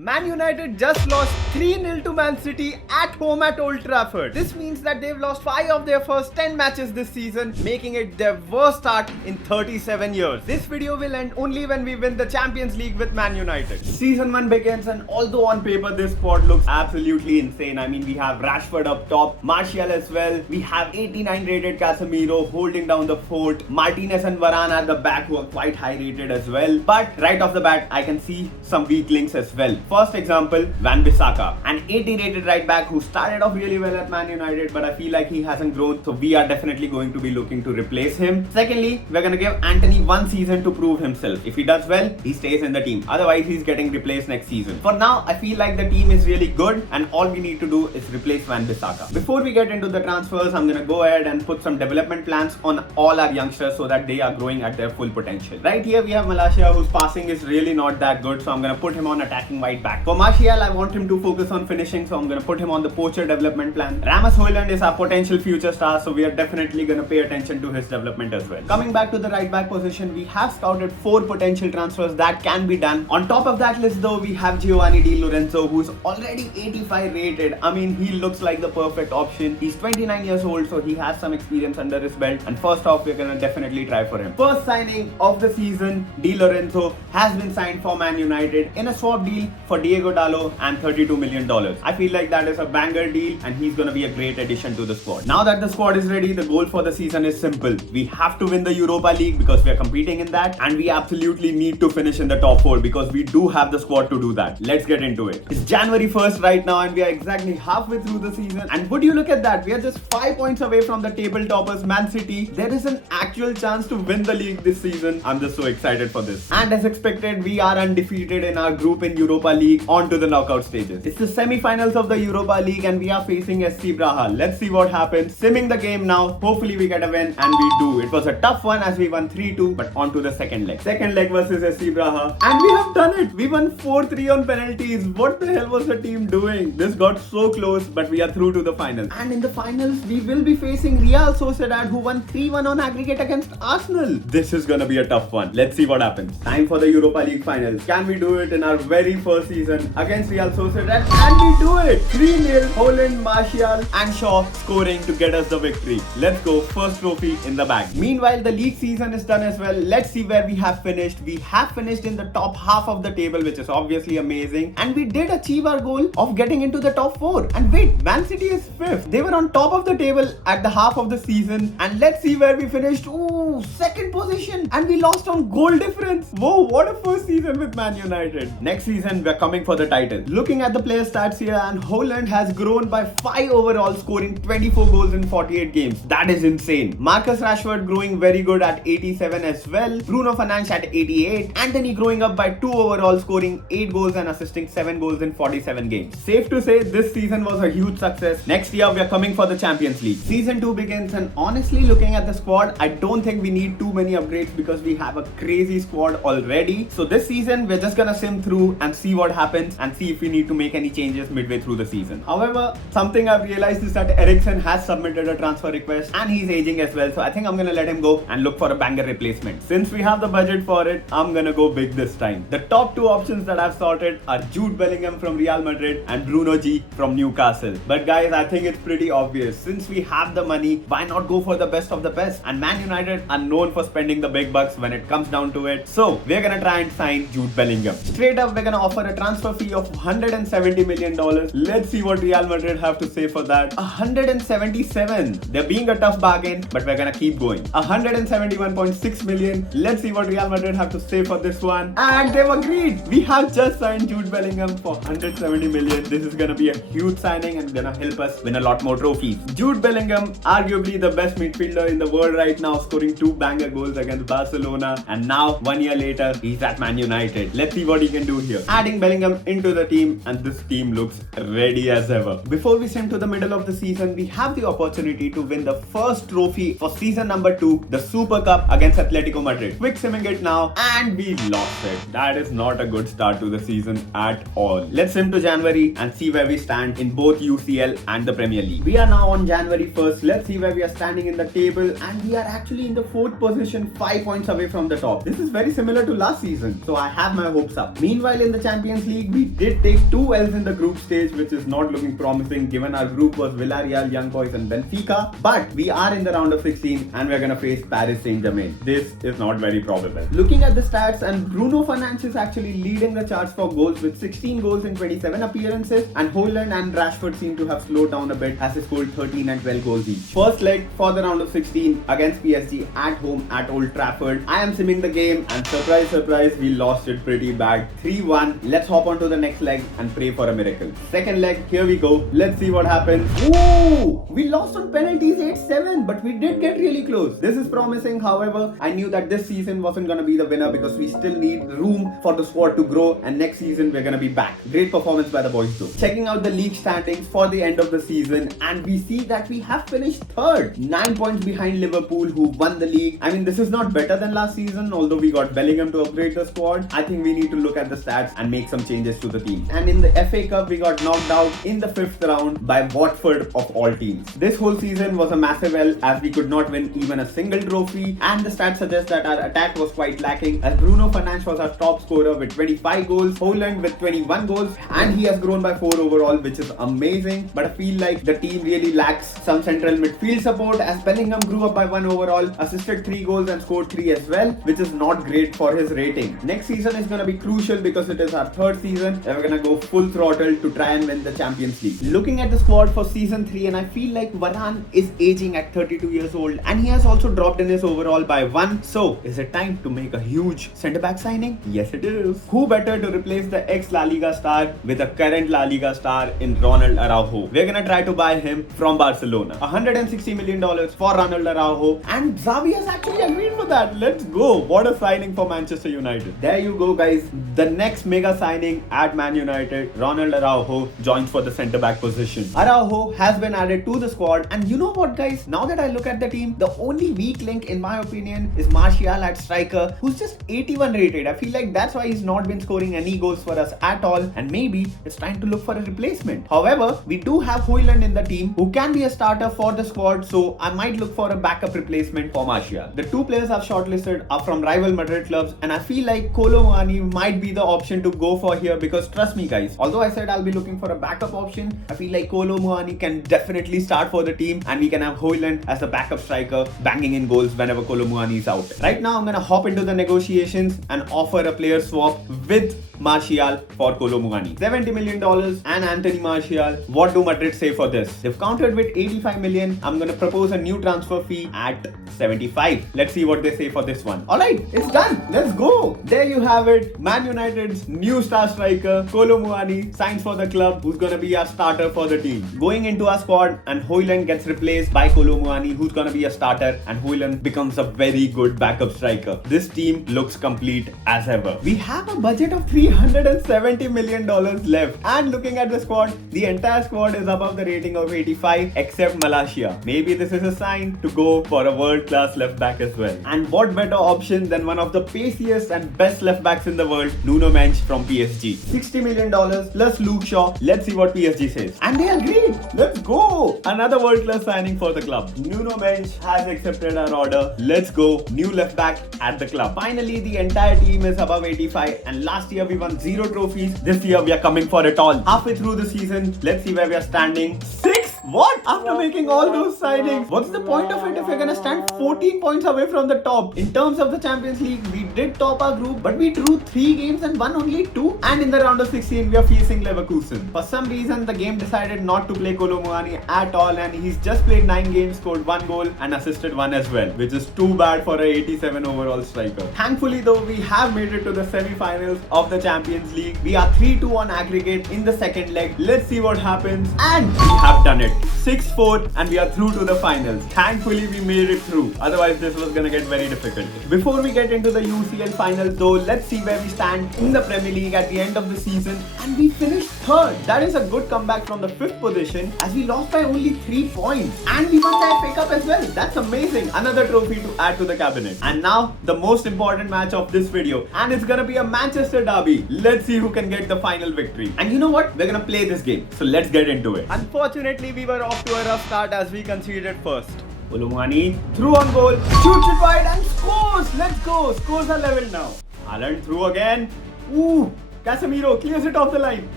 Man United just lost 3-0 to Man City at home at Old Trafford. This means that they've lost 5 of their first 10 matches this season, making it their worst start in 37 years. This video will end only when we win the Champions League with Man United. Season 1 begins, and although on paper this squad looks absolutely insane, I mean we have Rashford up top, Martial as well, we have 89 rated Casemiro holding down the fort, Martinez and Varane at the back who are quite high rated as well. But right off the bat I can see some weak links as well. First example, Wan-Bissaka, an 80 rated right back who started off really well at Man United, but I feel like he hasn't grown, so we are definitely going to be looking to replace him. Secondly, we're going to give Antony one season to prove himself. If he does well, he stays in the team. Otherwise, he's getting replaced next season. For now, I feel like the team is really good and all we need to do is replace Wan-Bissaka. Before we get into the transfers, I'm going to go ahead and put some development plans on all our youngsters so that they are growing at their full potential. Right here, we have Malaysia, whose passing is really not that good, so I'm going to put him on attacking right back. For Martial, I want him to focus on finishing, so I'm going to put him on the poacher development plan. Rasmus Højlund is our potential future star, so we are definitely going to pay attention to his development as well. Coming back to the right back position, we have scouted 4 potential transfers that can be done. On top of that list though, we have Giovanni Di Lorenzo, who's already 85 rated. I mean, he looks like the perfect option. He's 29 years old, so he has some experience under his belt, and first off, we're going to definitely try for him. First signing of the season, Di Lorenzo has been signed for Man United in a swap deal for Diego Dallo and $32 million. I feel like that is a banger deal and he's going to be a great addition to the squad. Now that the squad is ready, the goal for the season is simple. We have to win the Europa League because we are competing in that, and we absolutely need to finish in the top 4 because we do have the squad to do that. Let's get into it. It's January 1st right now and we are exactly halfway through the season, and would you look at that, we are just 5 points away from the table toppers Man City. There is an actual chance to win the league this season. I'm just so excited for this. And as expected, we are undefeated in our group in Europa League, on to the knockout stages. It's the semi-finals of the Europa League and we are facing SC Braha. Let's see what happens. Simming the game now. Hopefully we get a win, and we do. It was a tough one as we won 3-2, but on to the second leg. Second leg versus SC Braha, and we have done it. We won 4-3 on penalties. What the hell was the team doing? This got so close, but we are through to the finals. And in the finals, we will be facing Real Sociedad, who won 3-1 on aggregate against Arsenal. This is gonna be a tough one. Let's see what happens. Time for the Europa League finals. Can we do it in our very first season against Real Sociedad? And we do it! 3-0, Højlund, Martial and Shaw scoring to get us the victory. Let's go, first trophy in the bag. Meanwhile, the league season is done as well. Let's see where we have finished. We have finished in the top half of the table, which is obviously amazing. And we did achieve our goal of getting into the top 4. And wait, Man City is 5th. They were on top of the table at the half of the season. And let's see where we finished. Ooh, 2nd position. And we lost on goal difference. Whoa, what a first season with Man United. Next season, we're coming for the title. Looking at the player stats here, and Højlund has grown by 5 overall, scoring 24 goals in 48 games. That is insane. Marcus Rashford growing very good at 87 as well. Bruno Fernandes at 88. Antony growing up by 2 overall, scoring 8 goals and assisting 7 goals in 47 games. Safe to say this season was a huge success. Next year we are coming for the Champions League. Season 2 begins, and honestly looking at the squad, I don't think we need too many upgrades because we have a crazy squad already. So this season we're just gonna sim through and see what happens and see if we need to make any changes midway through the season. However, something I've realized is that Eriksen has submitted a transfer request and he's aging as well, so I think I'm gonna let him go and look for a banger replacement. Since we have the budget for it, I'm gonna go big this time. The top 2 options that I've sorted are Jude Bellingham from Real Madrid and Bruno G from Newcastle. But guys, I think it's pretty obvious. Since we have the money, why not go for the best of the best? And Man United are known for spending the big bucks when it comes down to it. So we're gonna try and sign Jude Bellingham. Straight up, we're gonna offer a transfer fee of $170 million. Let's see what Real Madrid have to say for that. 177. They're being a tough bargain, but we're gonna keep going. 171.6 million. Let's see what Real Madrid have to say for this one. And they've agreed. We have just signed Jude Bellingham for 170 million. This is gonna be a huge signing and gonna help us win a lot more trophies. Jude Bellingham, arguably the best midfielder in the world right now, scoring 2 banger goals against Barcelona, and now 1 year later he's at Man United. Let's see what he can do here. Adding Bellingham into the team, and this team looks ready as ever. Before we sim to the middle of the season, we have the opportunity to win the first trophy for season number 2, the Super Cup against Atletico Madrid. Quick simming it now, and we lost it. That is not a good start to the season at all. Let's sim to January and see where we stand in both UCL and the Premier League. We are now on January 1st. Let's see where we are standing in the table, and we are actually in the 4th position, 5 points away from the top. This is very similar to last season, so I have my hopes up. Meanwhile, in the Champions Champions League, we did take 2 L's in the group stage, which is not looking promising given our group was Villarreal, Young Boys and Benfica. But we are in the round of 16 and we're gonna face Paris Saint-Germain. This is not very probable. Looking at the stats, and Bruno Fernandes is actually leading the charts for goals with 16 goals in 27 appearances, and Haaland and Rashford seem to have slowed down a bit as they scored 13 and 12 goals each. First leg for the round of 16 against PSG at home at Old Trafford. I am simming the game and surprise, we lost it pretty bad. 3-1. Let's hop on to the next leg and pray for a miracle. Second leg, here we go. Let's see what happens. Ooh! We lost on penalties 8-7, but we did get really close. This is promising. However, I knew that this season wasn't gonna be the winner because we still need room for the squad to grow, and next season we're gonna be back. Great performance by the boys though. Checking out the league standings for the end of the season, and we see that we have finished third, 9 points behind Liverpool, who won the league. I mean, this is not better than last season, although we got Bellingham to upgrade the squad. I think we need to look at the stats and make some changes to the team. And in the FA Cup, we got knocked out in the 5th round by Watford of all teams. This whole season was a massive L as we could not win even a single trophy, and the stats suggest that our attack was quite lacking as Bruno Fernandes was our top scorer with 25 goals, Haaland with 21 goals, and he has grown by 4 overall, which is amazing. But I feel like the team really lacks some central midfield support as Bellingham grew up by 1 overall, assisted 3 goals and scored 3 as well, which is not great for his rating. Next season is going to be crucial because it is our 3rd season and we're going to go full throttle to try and win the Champions League. Looking at the squad for season 3, and I feel like Varane is aging at 32 years old and he has also dropped in his overall by 1. So is it time to make a huge centre back signing? Yes it is. Who better to replace the ex-La Liga star with a current La Liga star in Ronald Araujo? We're gonna try to buy him from Barcelona. $160 million for Ronald Araujo, and Xavi has actually agreed for that. Let's go. What a signing for Manchester United. There you go guys. The next mega signing at Man United, Ronald Araujo joins for the centre back position. Araujo has been added to the squad, and you know what guys, now that I look at the team, the only weak link in my opinion is Martial at striker, who's just 81 rated. I feel like that's why he's not been scoring any goals for us at all, and maybe it's time to look for a replacement. However, we do have Haaland in the team who can be a starter for the squad, so I might look for a backup replacement for Martial. The 2 players I've shortlisted are from rival Madrid clubs, and I feel like Kolo Muani might be the option to go for here because trust me guys, although I said I'll be looking for a backup option, I feel like Kolo Muani can definitely start for the team and we can have Haaland as the backup striker banging in goals whenever Kolo Muani is out. Right now I'm gonna hop into the negotiations and offer a player swap with Martial for Kolo Muani. $70 million and Anthony Martial. What do Madrid say for this? They've countered with 85 million. I'm gonna propose a new transfer fee at 75. Let's see what they say for this one. Alright, it's done. Let's go. There you have it. Man United's new star striker Kolo Muani signs for the club, who's gonna be our starter for the team. Going into our squad, and Haaland gets replaced by Kolo Muani, who's gonna be a starter, and Haaland becomes a very good backup striker. This team looks complete as ever. We have a budget of $370 million left, and looking at the squad, the entire squad is above the rating of 85 except Malacia. Maybe this is a sign to go for a world-class left back as well. And what better option than one of the paciest and best left backs in the world, Nuno Mensch from PSG. $60 million plus Luke Shaw. Let's see what PSG says. And they agreed. Let's go. Another world-class signing for the club. Nuno Mensch has accepted our order. Let's go. New left back at the club. Finally, the entire team is above 85, and last year we won 0 trophies. This year we are coming for it all. Halfway through the season, let's see where we are standing. 6? What? After making all those signings, what's the point of it if we're gonna stand 14 points away from the top? In terms of the Champions League, we did top our group, but we drew 3 games and won only 2. And in the round of 16, we are facing Leverkusen. For some reason, the game decided not to play Kolo Muani at all, and he's just played 9 games, scored 1 goal and assisted 1 as well, which is too bad for a 87 overall striker. Thankfully though, we have made it to the semi-finals of the Champions League. We are 3-2 on aggregate in the second leg. Let's see what happens, and we have done it. 6-4, and we are through to the finals. Thankfully we made it through, otherwise this was gonna get very difficult. Before we get into the UCL finals though, let's see where we stand in the Premier League at the end of the season, and we finished 3rd. That is a good comeback from the 5th position as we lost by only 3 points, and we won the FA Cup as well. That's amazing. Another trophy to add to the cabinet. And now the most important match of this video, and it's gonna be a Manchester derby. Let's see who can get the final victory. And you know what? We're gonna play this game, so let's get into it. Unfortunately, we were off to a rough start as we conceded first. Kolo Muani threw on goal, shoots it wide and scores. Let's go. Scores are level now. Haaland threw again. Ooh, Casemiro clears it off the line.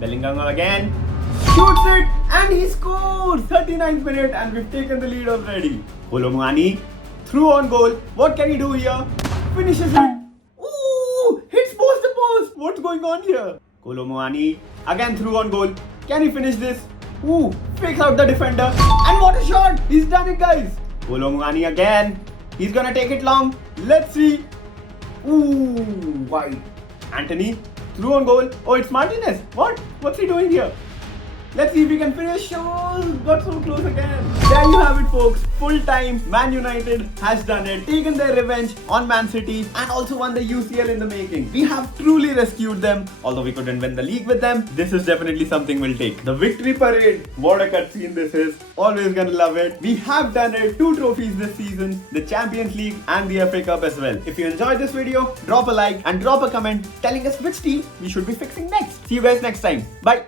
Bellingham again. Shoots it and he scores! 39th minute and we've taken the lead already. Kolo Muani through on goal. What can he do here? Finishes it. Ooh! Hits post to post. What's going on here? Kolo Muani again through on goal. Can he finish this? Ooh! Fakes out the defender. And what a shot! He's done it, guys. Kolo Muani again. He's gonna take it long. Let's see. Ooh! Wide. Anthony through on goal. Oh, it's Martinez. What? What's he doing here? Let's see if we can finish. Oh, got so close again. There you have it, folks. Full time, Man United has done it, taken their revenge on Man City and also won the UCL in the making. We have truly rescued them. Although we couldn't win the league with them, this is definitely something we'll take. The victory parade, what a cutscene this is. Always gonna love it. We have done it. 2 trophies this season, the Champions League and the FA Cup as well. If you enjoyed this video, drop a like and drop a comment telling us which team we should be fixing next. See you guys next time. Bye.